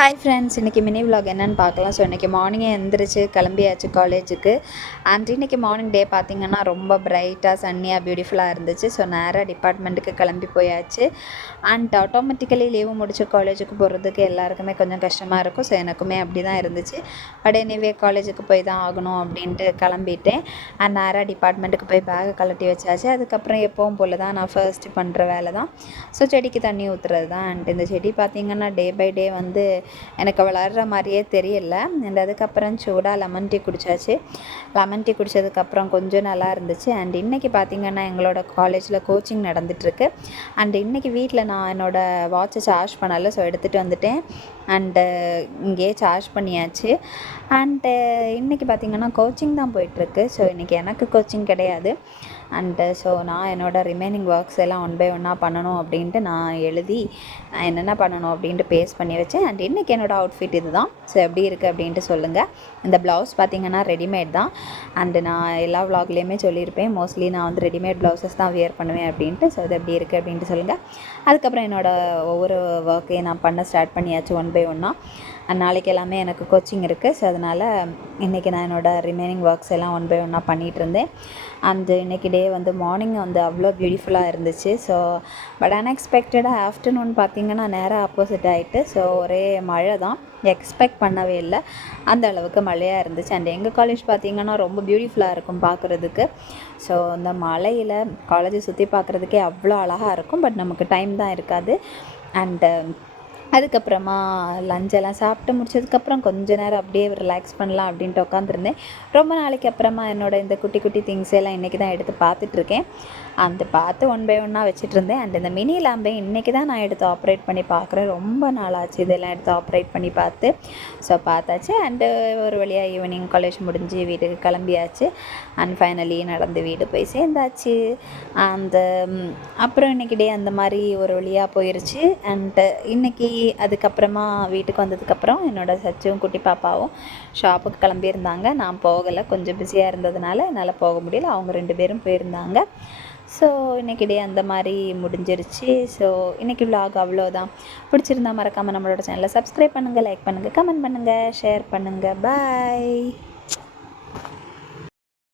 Hi friends, இன்றைக்கி mini vlog என்னென்னு பார்க்கலாம். ஸோ இன்றைக்கி மார்னிங்கே எழுந்திரிச்சு கிளம்பியாச்சு காலேஜுக்கு. அண்ட் இன்றைக்கி மார்னிங் டே பார்த்திங்கன்னா ரொம்ப பிரைட்டாக சன்னியாக பியூட்டிஃபுல்லாக இருந்துச்சு. ஸோ நேராக டிபார்ட்மெண்ட்டுக்கு கிளம்பி போயாச்சு. அண்ட் ஆட்டோமேட்டிக்கலி லீவு முடிச்சு காலேஜுக்கு போகிறதுக்கு எல்லாருக்குமே கொஞ்சம் கஷ்டமாக இருக்கும். ஸோ எனக்குமே அப்படி தான் இருந்துச்சு. பட் எனிவே காலேஜுக்கு போய் தான் ஆகணும் அப்படின்ட்டு கிளம்பிட்டேன். அண்ட் நேராக டிபார்ட்மெண்ட்டுக்கு போய் பேக்கை கழட்டி வச்சாச்சு. அதுக்கப்புறம் எப்பவும் போல் தான் நான் ஃபர்ஸ்ட்டு பண்ணுற வேலை தான் ஸோ செடிக்கு தண்ணி ஊற்றுறது தான். அண்ட் இந்த செடி பார்த்திங்கன்னா டே பை டே வந்து எனக்கு வளர்கிற மாதிரியே தெரியல. அண்ட் அதுக்கப்புறம் சூடாக லெமன் டீ குடித்தாச்சு. லெமன் டீ குடித்ததுக்கப்புறம் கொஞ்சம் நல்லா இருந்துச்சு. அண்ட் இன்றைக்கி பார்த்திங்கன்னா எங்களோட காலேஜில் கோச்சிங் நடந்துகிட்ருக்கு. அண்ட் இன்றைக்கி வீட்டில் நான் என்னோடய வாட்சை சார்ஜ் பண்ணலை. ஸோ எடுத்துகிட்டு வந்துட்டேன். அண்டு இங்கேயே சார்ஜ் பண்ணியாச்சு. அண்டு இன்றைக்கி பார்த்திங்கன்னா கோச்சிங் தான் போயிட்டுருக்கு. ஸோ இன்றைக்கி எனக்கு கோச்சிங் கிடையாது. அண்டு ஸோ நான் என்னோடய ரிமைனிங் ஒர்க்ஸ் எல்லாம் ஒன் பை ஒன்னாக பண்ணணும் அப்படின்ட்டு நான் எழுதி நான் என்னென்ன பண்ணணும் அப்படின்ட்டு பேஸ் பண்ணி வச்சேன். அண்ட் இன்றைக்கி என்னோடய அவுட்ஃபிட் இது தான். ஸோ எப்படி இருக்குது அப்படின்ட்டு சொல்லுங்கள். இந்த ப்ளவுஸ் பார்த்திங்கன்னா ரெடிமேட் தான். அண்டு நான் எல்லா விலாக்லேயுமே சொல்லியிருப்பேன், மோஸ்ட்லி நான் வந்து ரெடிமேட் ப்ளவுசஸ் தான் வியர் பண்ணுவேன் அப்படின்ட்டு. ஸோ இது எப்படி இருக்குது அப்படின்ட்டு சொல்லுங்கள். அதுக்கப்புறம் என்னோடய ஒவ்வொரு ஒர்க்கையும் நான் பண்ண ஸ்டார்ட் பண்ணியாச்சு ஒன் பை ஒன்னாக. நாளைக்கு எல்லாமே எனக்கு கோச்சிங் இருக்குது. ஸோ அதனால் இன்றைக்கி நான் என்னோடய ரிமைனிங் ஒர்க்ஸ் எல்லாம் ஒன் பை ஒன்னாக பண்ணிகிட்டு இருந்தேன். அண்டு இன்றைக்கி டே வந்து மார்னிங் வந்து அவ்வளோ பியூட்டிஃபுல்லாக இருந்துச்சு. ஸோ பட் அன்எக்ஸ்பெக்டடாக ஆஃப்டர்நூன் பார்த்திங்கன்னா நேராக ஆப்போசிட் ஆகிட்டு. ஸோ ஒரே மழை தான். எக்ஸ்பெக்ட் பண்ணவே இல்லை, அந்த அளவுக்கு மழையாக இருந்துச்சு. அண்ட் எங்கள் காலேஜ் பார்த்திங்கன்னா ரொம்ப பியூட்டிஃபுல்லாக இருக்கும் பார்க்குறதுக்கு. ஸோ அந்த மழையில் காலேஜை சுற்றி பார்க்குறதுக்கே அவ்வளோ அழகாக இருக்கும். பட் நமக்கு டைம் தான் இருக்காது. அண்டு அதுக்கப்புறமா லஞ்செல்லாம் சாப்பிட்டு முடிச்சதுக்கப்புறம் கொஞ்ச நேரம் அப்படியே ரிலாக்ஸ் பண்ணலாம் அப்படின்ட்டு உட்காந்துருந்தேன். ரொம்ப நாளைக்கு அப்புறமா என்னோடய இந்த குட்டி குட்டி திங்ஸ் எல்லாம் இன்றைக்கி தான் எடுத்து பார்த்துட்ருக்கேன். அந்த பார்த்து ஒன் பை ஒன்னாக வச்சுட்ருந்தேன். அண்ட் இந்த மினி லேம்பை இன்றைக்கி தான் நான் எடுத்து ஆப்ரேட் பண்ணி பார்க்குறேன். ரொம்ப நாளாச்சு இதெல்லாம் எடுத்து ஆப்ரேட் பண்ணி பார்த்து. ஸோ பார்த்தாச்சு. அண்டு ஒரு வழியாக ஈவினிங் காலேஜ் முடிஞ்சு வீட்டுக்கு கிளம்பியாச்சு. அண்ட் ஃபைனலி நடந்து வீடு போய் சேர்ந்தாச்சு. அந்த அப்புறம் இன்றைக்கி டே அந்த மாதிரி ஒரு வழியாக போயிடுச்சு. அண்டு இன்றைக்கி அதுக்கப்புறமா வீட்டுக்கு வந்ததுக்கப்புறம் என்னோடய சச்சும் குட்டி பாப்பாவும் ஷாப்புக்கு கிளம்பியிருந்தாங்க. நான் போகலை, கொஞ்சம் பிஸியாக இருந்ததுனால என்னால் போக முடியல. அவங்க 2 பேரும் போயிருந்தாங்க. ஸோ இன்றைக்கி டே அந்த மாதிரி முடிஞ்சிருச்சு. ஸோ இன்றைக்கி விலாக் அவ்வளோதான். பிடிச்சிருந்தா மறக்காமல் நம்மளோட சேனலை சப்ஸ்கிரைப் பண்ணுங்கள், லைக் பண்ணுங்கள், கமெண்ட் பண்ணுங்கள், ஷேர் பண்ணுங்கள். பாய்.